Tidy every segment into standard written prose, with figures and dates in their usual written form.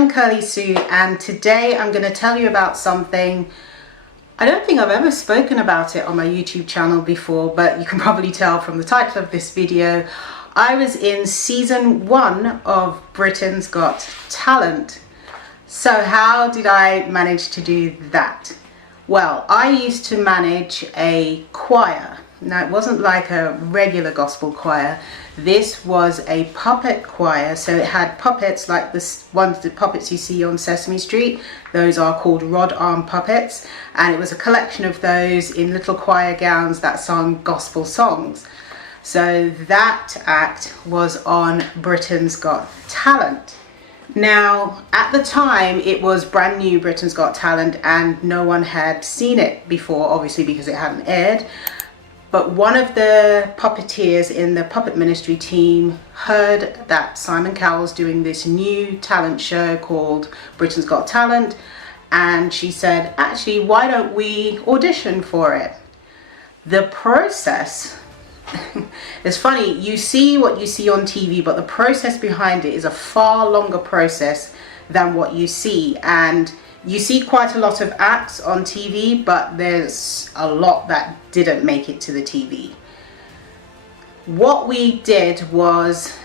am Kirly-Sue, and today I'm going to tell you about something. I don't think I've ever spoken about it on my YouTube channel before, but you can probably tell from the title of this video. I was in season 1 of Britain's Got Talent. So how did I manage to do that? Well, I used to manage a choir. Now, it wasn't like a regular gospel choir. This was a puppet choir, so it had puppets like the puppets you see on Sesame Street. Those are called rod arm puppets, and it was a collection of those in little choir gowns that sung gospel songs. So that act was on Britain's Got Talent. Now, at the time, it was brand new, Britain's Got Talent, and no one had seen it before, obviously because it hadn't aired. But one of the puppeteers in the puppet ministry team heard that Simon Cowell was doing this new talent show called Britain's Got Talent, and she said, actually, why don't we audition for it? The process, it's funny, you see what you see on TV, but the process behind it is a far longer process than what you see. And you see quite a lot of acts on TV, but there's a lot that didn't make it to the TV. What we did was,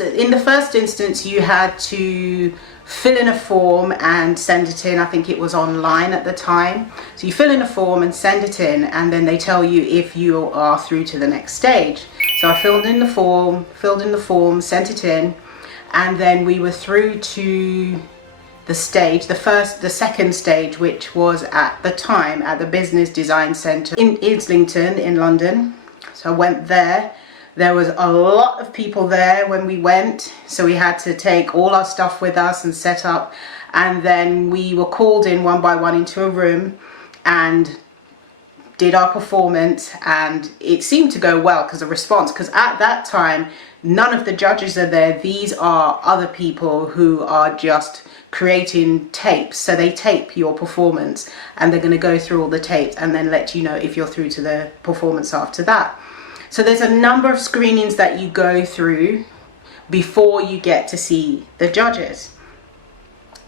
in the first instance, you had to fill in a form and send it in. I think it was online at the time. So you fill in a form and send it in, and then they tell you if you are through to the next stage. So I filled in the form, sent it in, and then we were through to the stage, the second stage, which was at the time at the Business Design Centre in Islington in London. So I went there. There was a lot of people there when we went, so we had to take all our stuff with us and set up, and then we were called in one by one into a room and did our performance, and it seemed to go well because at that time none of the judges are there. These are other people who are just creating tapes. So they tape your performance and they're going to go through all the tapes and then let you know if you're through to the performance after that. So there's a number of screenings that you go through before you get to see the judges.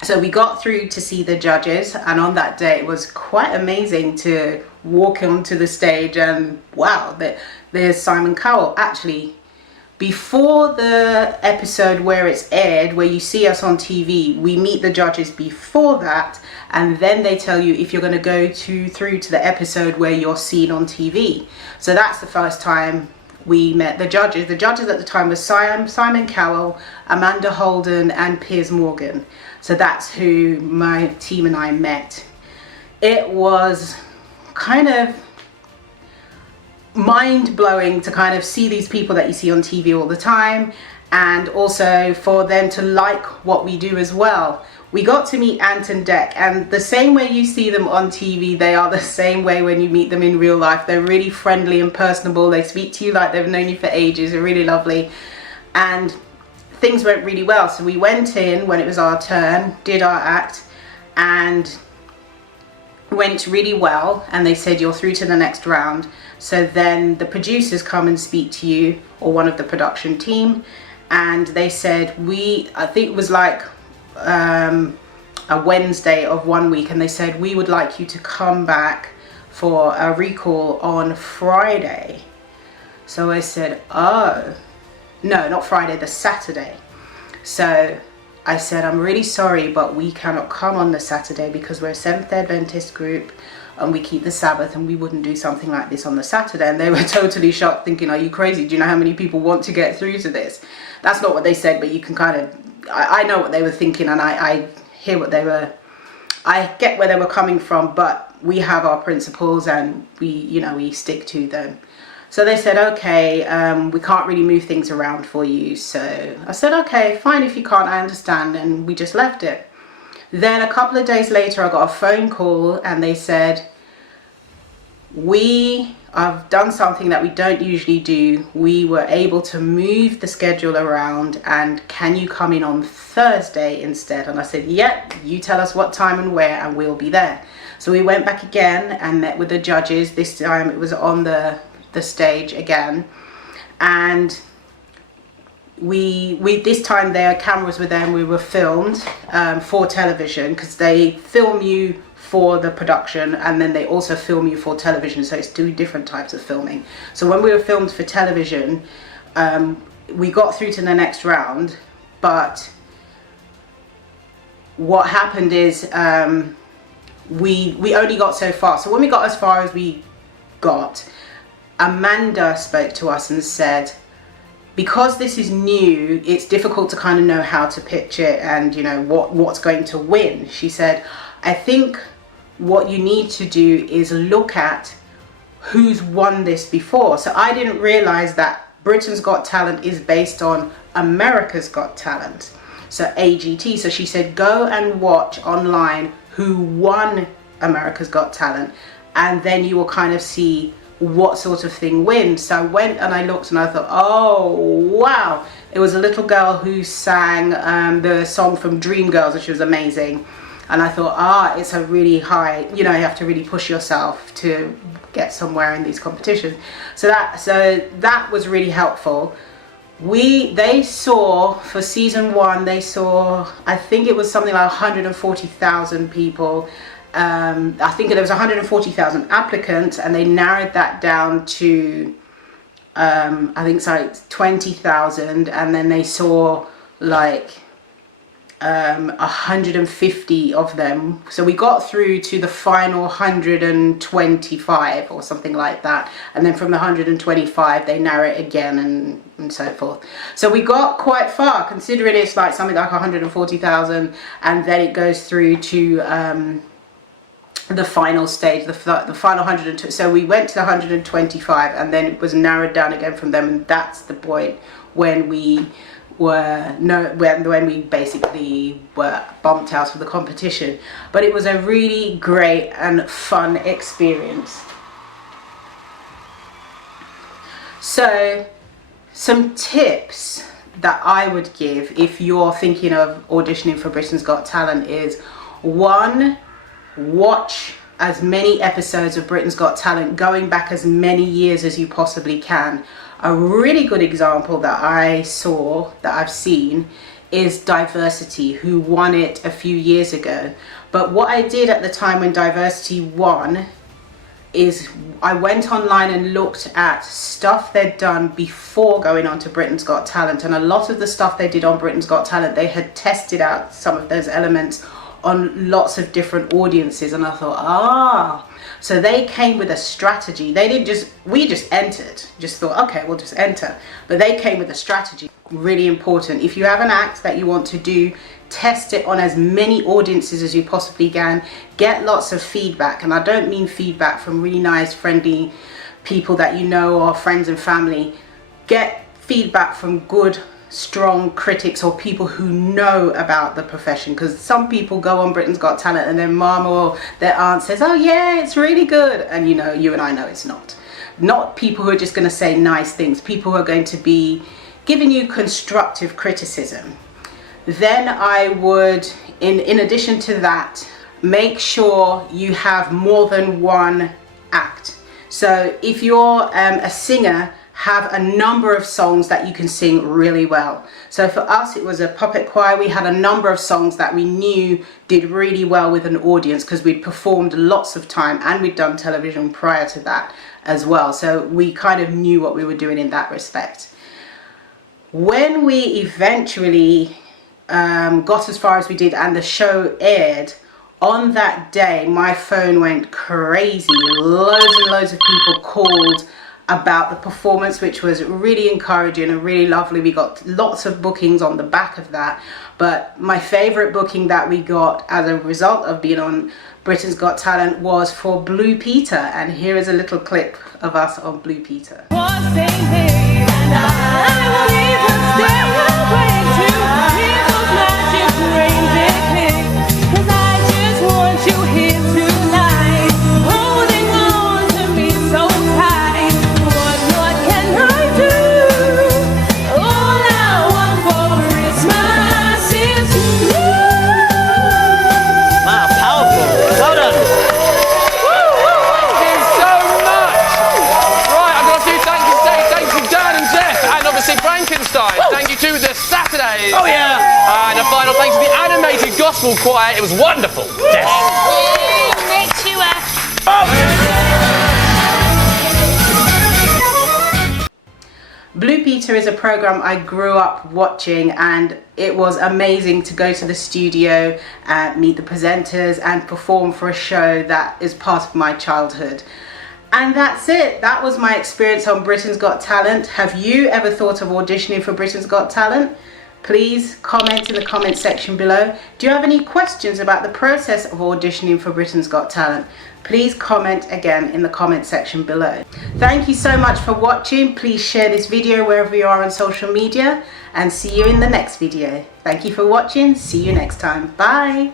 So we got through to see the judges, and on that day it was quite amazing to walk onto the stage and wow, there's Simon Cowell. Actually, before the episode where it's aired, where you see us on TV, we meet the judges before that, and then they tell you if you're going to go through to the episode where you're seen on TV. So that's the first time we met the judges. The judges at the time was Simon Cowell, Amanda Holden and Piers Morgan. So that's who my team and I met. It was kind of mind-blowing to kind of see these people that you see on TV all the time, and also for them to like what we do as well. We got to meet Ant and Dec, and the same way you see them on TV, they are the same way when you meet them in real life. They're really friendly and personable. They speak to you like they've known you for ages. They're really lovely, and things went really well. So we went in when it was our turn, did our act, and went really well, and they said you're through to the next round. So then the producers come and speak to you, or one of the production team, and they said I think it was like a Wednesday of one week, and they said we would like you to come back for a recall on Friday. So I said, oh no, not Friday, the Saturday. So I said, I'm really sorry, but we cannot come on the Saturday because we're a Seventh-day Adventist group and we keep the Sabbath, and we wouldn't do something like this on the Saturday. And they were totally shocked, thinking, are you crazy? Do you know how many people want to get through to this? That's not what they said, but you can kind of, I know what they were thinking, and I hear what I get where they were coming from, but we have our principles and we stick to them. So they said, okay, we can't really move things around for you. So I said, okay, fine, if you can't, I understand, and we just left it. Then a couple of days later, I got a phone call, and they said, we have done something that we don't usually do. We were able to move the schedule around, and can you come in on Thursday instead? And I said, yep, you tell us what time and where, and we'll be there. So we went back again and met with the judges. This time it was on the stage again, and we this time their cameras were there and we were filmed for television, because they film you for the production and then they also film you for television, so it's 2 different types of filming. So when we were filmed for television, we got through to the next round, but what happened is we only got so far. So when we got as far as we got, Amanda spoke to us and said, because this is new, it's difficult to kind of know how to pitch it and, you know, what's going to win. She said, I think what you need to do is look at who's won this before. So I didn't realize that Britain's Got Talent is based on America's Got Talent, so AGT. So she said, go and watch online who won America's Got Talent, and then you will kind of see what sort of thing wins. So I went and I looked and I thought, oh wow, it was a little girl who sang the song from Dreamgirls, which was amazing. And I thought, it's a really high, you know, you have to really push yourself to get somewhere in these competitions. So that was really helpful. They saw, for season 1, they saw, I think it was something like 140,000 people. I think there was 140,000 applicants, and they narrowed that down to I think it's like 20,000, and then they saw like 150 of them. So we got through to the final 125 or something like that, and then from the 125 they narrow it again and so forth. So we got quite far, considering it's like something like 140,000, and then it goes through to the final stage, the final 102. So we went to the 125, and then it was narrowed down again from them, and that's the point when we when we basically were bumped out of the competition. But it was a really great and fun experience. So some tips that I would give if you're thinking of auditioning for Britain's Got Talent is, 1, watch as many episodes of Britain's Got Talent, going back as many years as you possibly can. A really good example that I've seen is Diversity, who won it a few years ago. But what I did at the time when Diversity won is I went online and looked at stuff they'd done before going on to Britain's Got Talent, and a lot of the stuff they did on Britain's Got Talent, they had tested out some of those elements on lots of different audiences. And I thought, so they came with a strategy. They didn't just, we just entered, just thought, okay, we'll just enter. But they came with a strategy. Really important. If you have an act that you want to do, test it on as many audiences as you possibly can. Get lots of feedback. And I don't mean feedback from really nice, friendly people that you know, or friends and family. Get feedback from good, strong critics or people who know about the profession, because some people go on Britain's Got Talent and their mum or their aunt says, oh yeah, it's really good, and you know, you and I know it's not people who are just going to say nice things, people who are going to be giving you constructive criticism. Then I would, in addition to that, make sure you have more than one act. So if you're a singer, have a number of songs that you can sing really well. So for us, it was a puppet choir. We had a number of songs that we knew did really well with an audience, because we'd performed lots of time and we'd done television prior to that as well. So we kind of knew what we were doing in that respect. When we eventually got as far as we did and the show aired, on that day, my phone went crazy. Loads and loads of people called about the performance, which was really encouraging and really lovely. We got lots of bookings on the back of that, but my favorite booking that we got as a result of being on Britain's Got Talent was for Blue Peter, and here is a little clip of us on Blue Peter. Arsenal choir. It was wonderful. Yes. Makes you Blue Peter is a program I grew up watching, and it was amazing to go to the studio and meet the presenters and perform for a show that is part of my childhood. And that's it. That was my experience on Britain's Got Talent. Have you ever thought of auditioning for Britain's Got Talent? Please comment in the comment section below. Do you have any questions about the process of auditioning for Britain's Got Talent? Please comment again in the comment section below. Thank you so much for watching. Please share this video wherever you are on social media, and see you in the next video. Thank you for watching. See you next time. Bye.